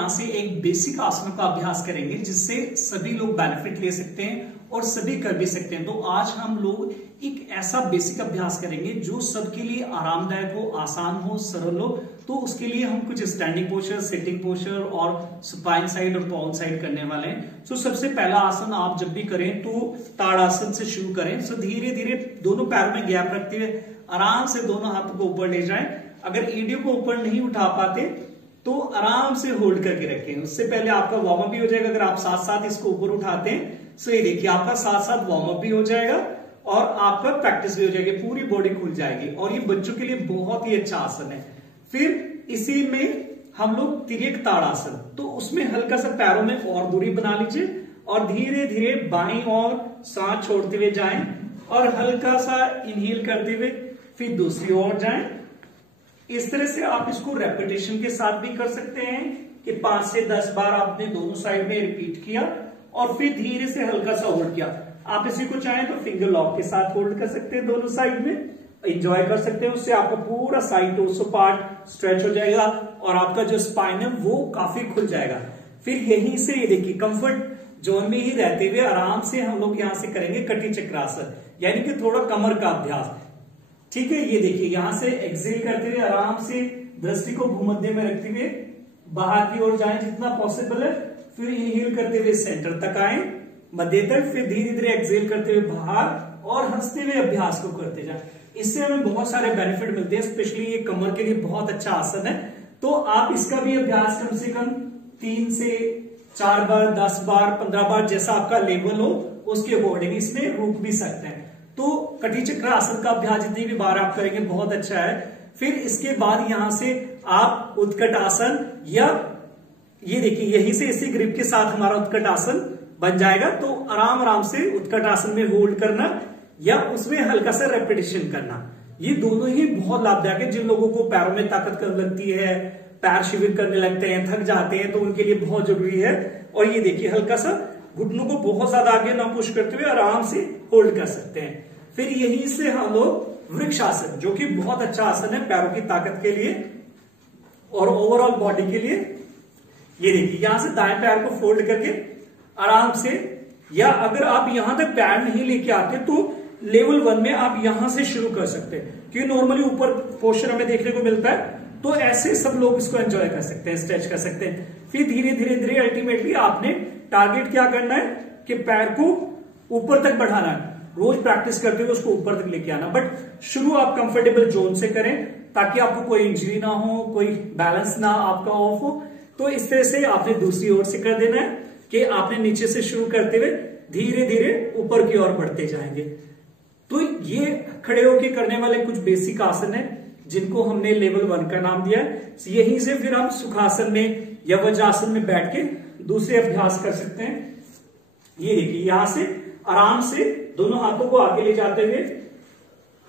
यहाँ से एक बेसिक आसनों का अभ्यास करेंगे जिससे सभी लोग बेनिफिट ले सकते हैं और सभी कर भी सकते हैं। तो आज हम लोग एक ऐसा बेसिक अभ्यास करेंगे जो सबके लिए आरामदायक हो, आसान हो, सरल हो। तो उसके लिए हम कुछ स्टैंडिंग पोस्चर, सिटिंग पोस्चर और सुपाइन साइड और पॉन साइड करने वाले हैं। सो सबसे पहला आसन आप जब भी करें तो ताड़ासन से शुरू करें। सो धीरे धीरे दोनों पैरों में गैप रखते हुए आराम से दोनों हाथों को ऊपर ले जाएं। अगर एडियो को ऊपर नहीं उठा पाते तो आराम से होल्ड करके रखें। उससे पहले आपका वार्म अप भी हो जाएगा अगर आप साथ साथ इसको ऊपर उठाते हैं। सो ये देखिए आपका साथ साथ वार्म अप भी हो जाएगा और आपका प्रैक्टिस भी हो जाएगी, पूरी बॉडी खुल जाएगी और ये बच्चों के लिए बहुत ही अच्छा आसन है। फिर इसी में हम लोग तिर्यक ताड़ासन, तो उसमें हल्का सा पैरों में और दूरी बना लीजिए और धीरे धीरे बाईं ओर सांस छोड़ते हुए जाएं और हल्का सा इनहेल करते हुए फिर दूसरी ओर जाएं। इस तरह से आप इसको रेपिटेशन के साथ भी कर सकते हैं कि 5 से 10 बार आपने दोनों साइड में रिपीट किया और फिर धीरे से हल्का सा होल्ड किया। आप इसी को चाहें तो फिंगर लॉक के साथ होल्ड कर सकते हैं, दोनों साइड में एंजॉय कर सकते हैं। उससे आपका पूरा साइड टोर्सो पार्ट स्ट्रेच हो जाएगा और आपका जो स्पाइन है वो काफी खुल जाएगा। फिर यहीं से ये देखिए कंफर्ट जोन में ही रहते हुए आराम से हम लोग यहां से करेंगे कटी चक्रासन, यानी कि थोड़ा कमर का अभ्यास। ठीक है, ये देखिए यहां से एक्सेल करते हुए आराम से दृष्टि को भूमध्य में रखते हुए बाहर की ओर जाएं जितना पॉसिबल है। फिर इनहेल करते हुए सेंटर तक आए, मध्य तक, फिर धीरे धीरे एक्सेल करते हुए बाहर और हंसते हुए अभ्यास को करते जाएं। इससे हमें बहुत सारे बेनिफिट मिलते हैं, स्पेशली ये कमर के लिए बहुत अच्छा आसन है। तो आप इसका भी अभ्यास कम से कम 3 से 4 बार, 10 बार, 15 बार जैसा आपका लेवल हो उसके अकॉर्डिंग इसमें रुक भी सकते हैं। तो कटी चक्र आसन का अभ्यास जितनी भी बार आप करेंगे बहुत अच्छा है। फिर इसके बाद यहां से आप उत्कट आसन, या ये देखिए यहीं से इसी ग्रिप के साथ हमारा उत्कट आसन बन जाएगा। तो आराम आराम से उत्कट आसन में होल्ड करना या उसमें हल्का सा रेपिटेशन करना, ये दोनों ही बहुत लाभदायक है। जिन लोगों को पैरों में ताकत कम लगती है, पैर शिविर करने लगते हैं, थक जाते हैं, तो उनके लिए बहुत जरूरी है। और ये देखिए हल्का सा घुटनों को बहुत ज्यादा आगे ना पुश करते हुए आराम से होल्ड कर सकते हैं। फिर यहीं से हम लोग वृक्ष आसन, जो कि बहुत अच्छा आसन है पैरों की ताकत के लिए और ओवरऑल बॉडी के लिए। ये देखिए यहां से दाएं पैर को फोल्ड करके आराम से, या अगर आप यहां तक पैर नहीं लेके आते तो लेवल 1 में आप यहां से शुरू कर सकते हैं, क्योंकि नॉर्मली ऊपर पोस्चर हमें देखने को मिलता है। तो ऐसे सब लोग इसको एंजॉय कर सकते हैं, स्ट्रेच कर सकते हैं। फिर धीरे धीरे धीरे अल्टीमेटली आपने टारगेट क्या करना है कि पैर को ऊपर तक बढ़ाना है, रोज प्रैक्टिस करते हुए उसको ऊपर तक लेके आना। बट शुरू आप कंफर्टेबल जोन से करें ताकि आपको कोई इंजरी ना हो, कोई बैलेंस ना आपका ऑफ हो। तो इस तरह से आपने दूसरी ओर से कर देना है कि आपने नीचे से शुरू करते हुए धीरे धीरे ऊपर की ओर बढ़ते जाएंगे। तो ये खड़े होकर करने वाले कुछ बेसिक आसन है जिनको हमने लेवल 1 का नाम दिया है। यहीं से फिर हम सुखासन में या वज्रासन में बैठ के दूसरे अभ्यास कर सकते हैं। ये देखिए यहां से आराम से दोनों हाथों को आगे ले जाते हुए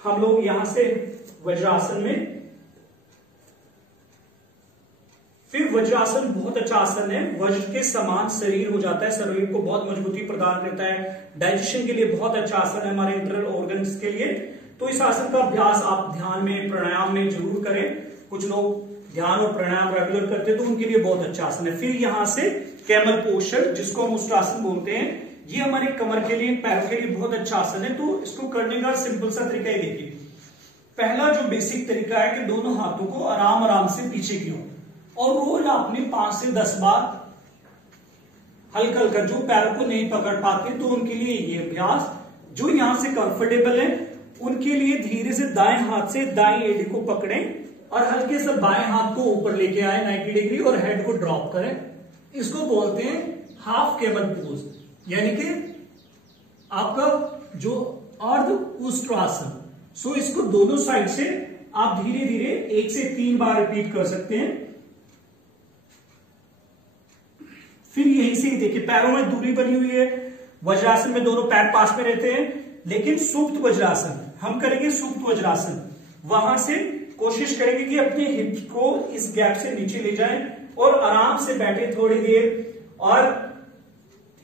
हम लोग यहां से वज्रासन में। फिर वज्रासन बहुत अच्छा आसन है, वज्र के समान शरीर हो जाता है, शरीर को बहुत मजबूती प्रदान करता है, डाइजेशन के लिए बहुत अच्छा आसन है हमारे इंटरनल ऑर्गन्स के लिए। तो इस आसन का अभ्यास आप ध्यान में, प्राणायाम में जरूर करें। कुछ लोग ध्यान और प्राणायाम रेगुलर करते हैं तो उनके लिए बहुत अच्छा आसन है। फिर यहां से कैमल पोस्चर, जिसको हम उष्ट्रासन बोलते हैं, ये हमारे कमर के लिए, पैरों के लिए बहुत अच्छा आसन है। तो इसको करने का सिंपल सा तरीका है, देखिए पहला जो बेसिक तरीका है कि दोनों हाथों को आराम आराम से पीछे की ओर, और रोज आपने 5 से 10 बार हल्का हल्का, जो पैरों को नहीं पकड़ पाते तो उनके लिए ये अभ्यास, जो यहां से कंफर्टेबल है उनके लिए धीरे से दाएं हाथ से दाएं एड़ी को पकड़ें और हल्के से बाएं हाथ को ऊपर लेके आए 90 डिग्री और हेड को ड्रॉप करें। इसको बोलते हैं हाफ कैमल पोज, यानी कि आपका जो अर्ध उष्ट्रासन। सो इसको दोनों साइड से आप धीरे धीरे 1 से 3 बार रिपीट कर सकते हैं। फिर यहीं से देखिए पैरों में दूरी बनी हुई है, वज्रासन में दोनों पैर पास में रहते हैं, लेकिन सुप्त वज्रासन हम करेंगे। सुप्त वज्रासन वहां से कोशिश करेंगे कि अपने हिप को इस गैप से नीचे ले जाएं और आराम से बैठे थोड़ी देर और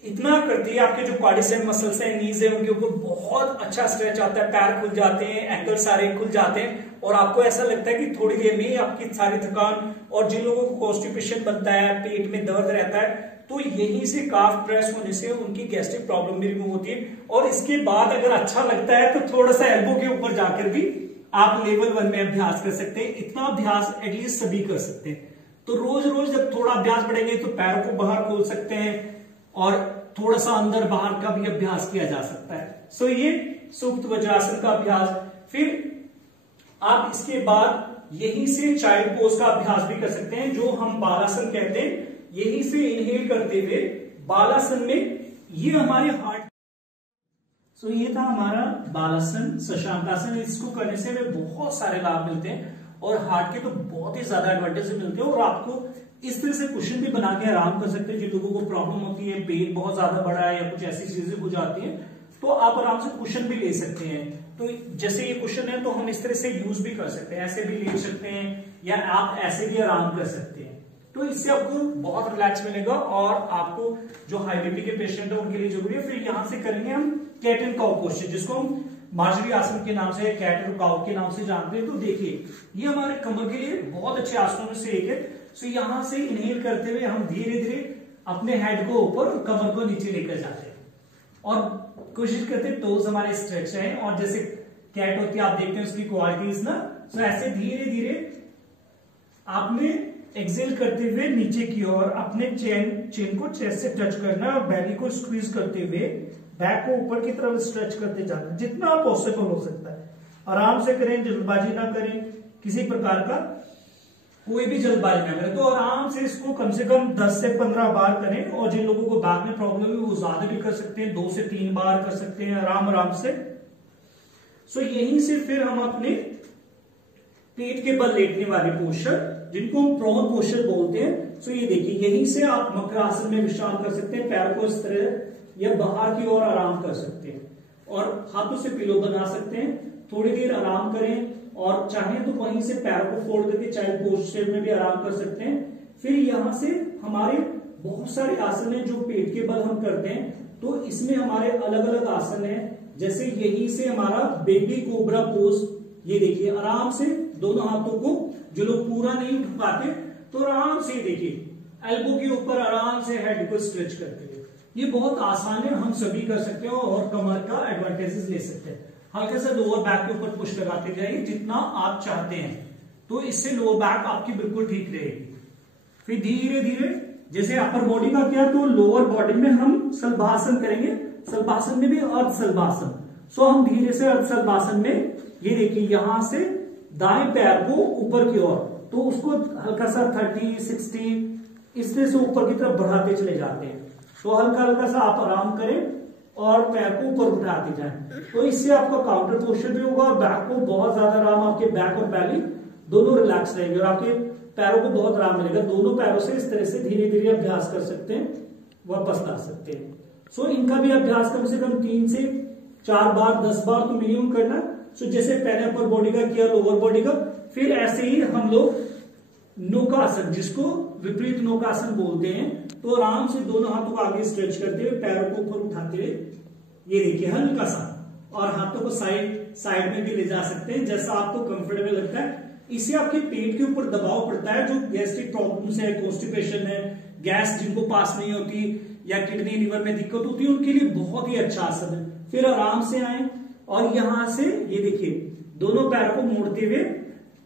इतना करती है आपके जो क्वाड्रिसेप मसल्स हैं, नीज है, उनके ऊपर बहुत अच्छा स्ट्रेच आता है, पैर खुल जाते हैं, एंकल सारे खुल जाते हैं और आपको ऐसा लगता है कि थोड़ी देर में ही आपकी सारी थकान, और जिन लोगों को कॉन्स्टिपेशन बनता है, पेट में दर्द रहता है, तो यहीं से काफ प्रेस होने से उनकी गैस्ट्रिक प्रॉब्लम भी रिमूव होती है। और इसके बाद अगर अच्छा लगता है तो थोड़ा सा एल्बो के ऊपर जाकर भी आप लेवल 1 में अभ्यास कर सकते हैं। इतना अभ्यास एटलीस्ट सभी कर सकते हैं। तो रोज रोज जब थोड़ा अभ्यास बढ़ेंगे तो पैरों को बाहर खोल सकते हैं और थोड़ा सा अंदर बाहर का भी अभ्यास किया जा सकता है। सो ये सुप्त वज्रासन का अभ्यास। फिर आप इसके बाद यहीं से चाइल्ड पोज का अभ्यास भी कर सकते हैं, जो हम बालासन कहते हैं। यहीं से इनहेल करते हुए बालासन में ये हमारे हार्ट, सो ये था हमारा बालासन, शशांकासन। इसको करने से हमें बहुत सारे लाभ मिलते हैं और हार्ट के तो बहुत ही ज्यादा एडवांटेज मिलते हैं। और आपको इस तरह से कुशन भी बना के आराम कर सकते हैं। जिन लोगों को प्रॉब्लम होती है, पेट बहुत ज्यादा बड़ा है या कुछ ऐसी चीजें हो जाती हैं, तो आप आराम से कुशन भी ले सकते हैं। तो जैसे ये कुशन है तो हम इस तरह से यूज भी कर सकते हैं, ऐसे भी ले सकते हैं या आप ऐसे भी आराम कर सकते हैं। तो इससे आपको बहुत रिलैक्स मिलेगा और आपको जो हाई बीपी के पेशेंट है उनके लिए जरूरी है। फिर यहां से करेंगे हम कैट एंड काउ पोस्चर, जिसको हम मार्जरी आसन के नाम से, कैट और काउ के नाम से जानते हैं। तो देखिए ये हमारे कमर के लिए बहुत अच्छे आसनों में से एक है। सो यहां से इनहेल करते हुए हम धीरे धीरे अपने हेड को ऊपर और कमर को नीचे लेकर जाते हैं और कोशिश करते हैं टोज हमारे स्ट्रेच है। और जैसे कैट होती है आप देखते हैं उसकी क्वालिटीज ना, सो ऐसे धीरे धीरे आपने एक्सेल करते हुए नीचे की ओर अपने चेन को चेस्ट से टच करना और बेली को स्क्वीज करते हुए बैक को ऊपर की तरफ स्ट्रेच करते जाना, जितना पॉसिबल हो सकता है। आराम से करें, जल्दबाजी ना करें, किसी प्रकार का कोई भी जल्दबाजी ना करें। तो आराम से इसको कम से कम 10 से 15 बार करें। और जिन लोगों को बैक में प्रॉब्लम है वो ज्यादा भी कर सकते हैं, 2 से 3 बार कर सकते हैं आराम से। सो यहीं से फिर हम अपने पेट के बल लेटने वाले पोस्चर, जिनको हम प्रोन पोस्चर बोलते हैं, सो ये देखिए यहीं से आप मकरासन में विश्राम कर सकते हैं। पैर को इस तरह या बाहर की ओर आराम कर सकते हैं और हाथों से पिलो बना सकते हैं। थोड़ी देर आराम करें और चाहें तो वहीं से पैर को फोल्ड करके चाइल्ड पोस्चर में भी आराम कर सकते हैं। फिर यहां से हमारे बहुत सारे आसन हैं जो पेट के बल हम करते हैं। तो इसमें हमारे अलग अलग आसन हैं, जैसे यहीं से हमारा बेबी कोबरा पोज। ये देखिए आराम से दोनों हाथों को, जो लोग पूरा नहीं उठ पाते तो आराम से देखिए एल्बो के ऊपर आराम से हेड को स्ट्रेच करते हुए। ये बहुत आसान है, हम सभी कर सकते हैं और कमर का एडवांटेजेस ले सकते हैं। हल्का सा लोअर बैक के ऊपर पुश लगाते जाइए जितना आप चाहते हैं, तो इससे लोअर बैक आपकी बिल्कुल ठीक रहेगी। फिर धीरे धीरे जैसे अपर बॉडी का किया तो लोअर बॉडी में हम सल्भासन करेंगे। सल्भासन में भी अर्ध सल्भासन। सो हम धीरे से अर्ध सल्भासन में ये देखिए यहां से दाएं पैर को ऊपर की ओर, तो उसको हल्का सा 30, 60 इस तरह से ऊपर की तरफ बढ़ाते चले जाते हैं। तो हल्का हल्का सा आप आराम करें और पैर को ऊपर उठाते जाएं। तो इससे आपका काउंटर पोस्चर भी होगा और बैक को बहुत ज्यादा आराम, आपके बैक और बैली दोनों रिलैक्स रहेंगे और आपके पैरों को बहुत आराम मिलेगा। दोनों पैरों से इस तरह से धीरे धीरे अभ्यास कर सकते हैं, वापस ला सकते हैं। सो इनका भी अभ्यास कम से कम 3 से 4 बार, 10 बार तो मिनिमम करना। सो जैसे पहले अपर बॉडी का किया, लोअर बॉडी का, फिर ऐसे ही हम लोग नौकासन, जिसको विपरीत नौकासन बोलते हैं, तो आराम से दोनों हाथों को आगे स्ट्रेच करते हुए पैरों को ऊपर उठाते हुए ये देखिए हल्का सा, और हाथों को साइड में भी ले जा सकते हैं जैसा आपको कंफर्टेबल लगता है। इससे आपके पेट के ऊपर दबाव पड़ता है, जो गैस्ट्रिक प्रॉब्लम्स है, कॉन्स्टिपेशन है, गैस जिनको पास नहीं होती या किडनी लिवर में दिक्कत होती है, उनके लिए बहुत ही अच्छा आसन है। फिर आराम से आए और यहां से ये देखिए दोनों पैरों को मोड़ते हुए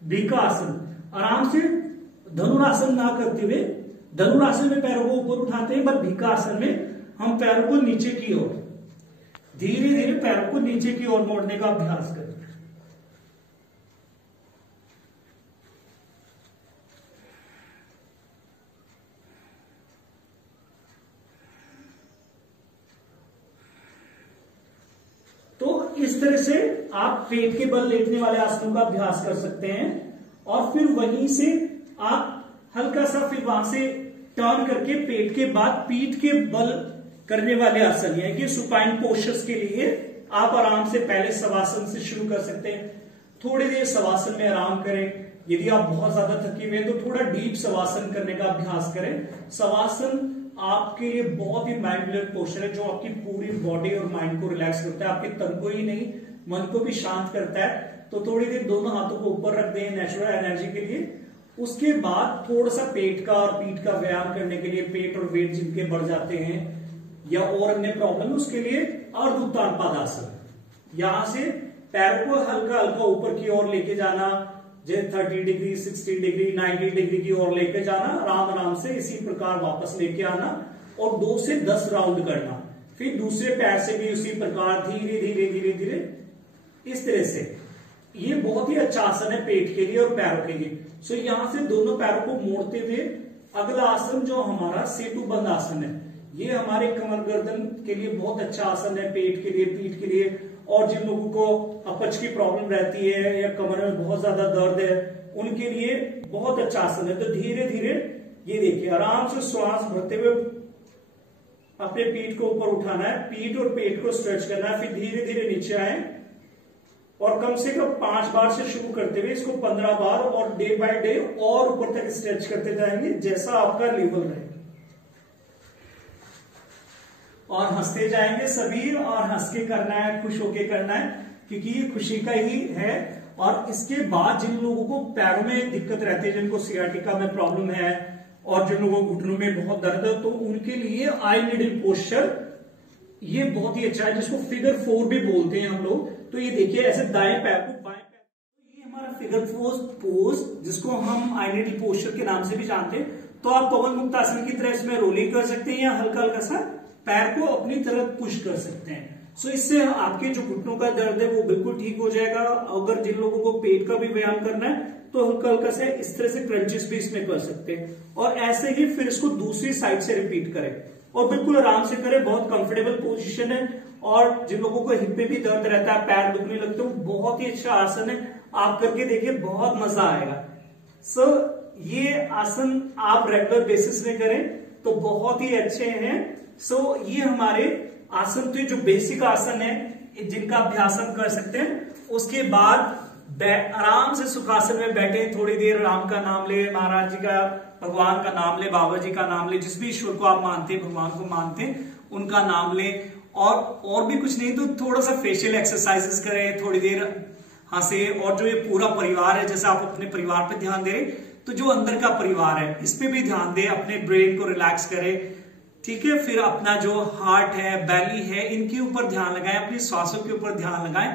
भीका आसन, आराम से धनुरासन ना करते हुए, धनुरासन में पैरों को ऊपर उठाते हैं, पर भीका आसन में हम पैरों को नीचे की ओर, धीरे धीरे पैरों को नीचे की ओर मोड़ने का अभ्यास करें। तो इस तरह से आप पेट के बल लेटने वाले आसनों का अभ्यास कर सकते हैं और फिर वहीं से आप हल्का सा फिर वहां से टर्न करके पेट के बाद पीठ के बल करने वाले आसन, यानी कि सुपाइन पोस्चर्स के लिए आप आराम से पहले शवासन से शुरू कर सकते हैं। थोड़ी देर शवासन में आराम करें। यदि आप बहुत ज्यादा थके हुए हैं तो थोड़ा डीप शवासन करने का अभ्यास करें। शवासन आपके लिए बहुत ही माइंड ब्लोइंग पोस्चर है, जो आपकी पूरी बॉडी और माइंड को रिलैक्स करता है, आपके तन को ही नहीं मन को भी शांत करता है। तो थोड़ी देर दोनों हाथों को ऊपर रख दें नेचुरल एनर्जी के लिए। उसके बाद थोड़ा सा पेट का और पीठ का व्यायाम करने के लिए, पेट और वेट जिनके बढ़ जाते हैं या और अन्य प्रॉब्लम, उसके लिए अर्ध उत्तान पादासन, यहां से पैरों को हल्का हल्का ऊपर की ओर लेके जाना, जैसे 30 डिग्री, 60 डिग्री, 90 डिग्री की ओर लेके जाना, आराम आराम से इसी प्रकार वापस लेके आना और 2 से 10 राउंड करना। फिर दूसरे पैर से भी उसी प्रकार धीरे धीरे धीरे धीरे इस तरह से। ये बहुत ही अच्छा आसन है पेट के लिए और पैरों के लिए। सो यहां से दोनों पैरों को मोड़ते हुए अगला आसन जो हमारा सेतु बंद आसन है, ये हमारे कमर गर्दन के लिए बहुत अच्छा आसन है, पेट के लिए, पीठ के लिए। और जिन लोगों को अपच की प्रॉब्लम रहती है या कमर में बहुत ज्यादा दर्द है, उनके लिए बहुत अच्छा आसन है। तो धीरे धीरे ये देखिए, आराम से श्वास भरते हुए अपने पीठ को ऊपर उठाना है, पीठ और पेट को स्ट्रेच करना है, फिर धीरे धीरे नीचे आए और कम से कम 5 बार से शुरू करते हुए इसको 15 बार और डे बाय डे और ऊपर तक स्ट्रेच करते जाएंगे, जैसा आपका लेवल रहे। और हंसते जाएंगे सभी, और हंस के करना है, खुश होके करना है, क्योंकि ये खुशी का ही है। और इसके बाद जिन लोगों को पैरों में दिक्कत रहती है, जिनको सियाटिका में प्रॉब्लम है और जिन लोगों को घुटनों में बहुत दर्द है, तो उनके लिए आई नीडल पोस्चर ये बहुत ही अच्छा है, जिसको फिगर 4 भी बोलते हैं हम लोग। तो ये देखिए, ऐसे दाएं पैर को बाएं पैर, तो ये हमारा फिगर 4 पोज, जिसको हम आई नीडल पोस्चर के नाम से भी जानते हैं। तो आप पवन मुक्त आसन की तरह इसमें रोलिंग कर सकते हैं या हल्का हल्का सा पैर को अपनी तरफ पुश कर सकते हैं। सो इससे आपके जो घुटनों का दर्द है वो बिल्कुल ठीक हो जाएगा। अगर जिन लोगों को पेट का भी व्यायाम करना है तो हल्का हल्का से इस तरह से क्रंचेस भी इसमें कर सकते हैं। और ऐसे ही फिर इसको दूसरी साइड से रिपीट करें और बिल्कुल आराम से करें, बहुत कंफर्टेबल पोजीशन है। और जिन लोगों को हिप में भी दर्द रहता है, पैर दुखने लगते हैं, बहुत ही अच्छा आसन है, आप करके देखिए, बहुत मजा आएगा। सो ये आसन आप रेगुलर बेसिस में करें तो बहुत ही अच्छे हैं। सो ये हमारे आसन थे जो बेसिक आसन है, जिनका अभ्यास हम कर सकते हैं। उसके बाद आराम से सुखासन में बैठे, थोड़ी देर राम का नाम ले, महाराज जी का, भगवान का नाम ले, बाबा जी का नाम ले, जिस भी ईश्वर को आप मानते हैं, भगवान को मानते हैं, उनका नाम ले। और भी कुछ नहीं तो थोड़ा सा फेशियल एक्सरसाइजेस करें, थोड़ी देर हंसे। और जो ये पूरा परिवार है, जैसे आप अपने परिवार पे ध्यान दे रहे, तो जो अंदर का परिवार है इस पे भी ध्यान दे, अपने ब्रेन को रिलैक्स करें, ठीक है। फिर अपना जो हार्ट है, बेली है, इनके ऊपर ध्यान लगाएं, अपनी सांसों के ऊपर ध्यान लगाएं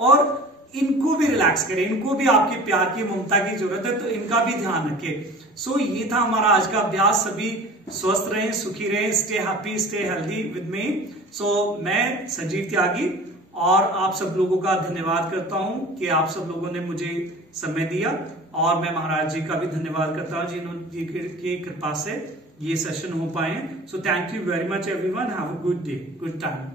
और इनको भी रिलैक्स करें। इनको भी आपके प्यार की, ममता की जरूरत है, तो इनका भी ध्यान रखें। सो ये था हमारा आज का अभ्यास। सभी स्वस्थ रहें, सुखी रहें, stay happy, stay healthy with me. So मैं संजीव त्यागी और आप सब लोगों का धन्यवाद करता हूं कि आप सब लोगों ने मुझे समय दिया, और मैं महाराज जी का भी धन्यवाद करता हूं जिनकी कृपा से ये सेशन हो पाए। So thank you very much everyone, have a good day, good time.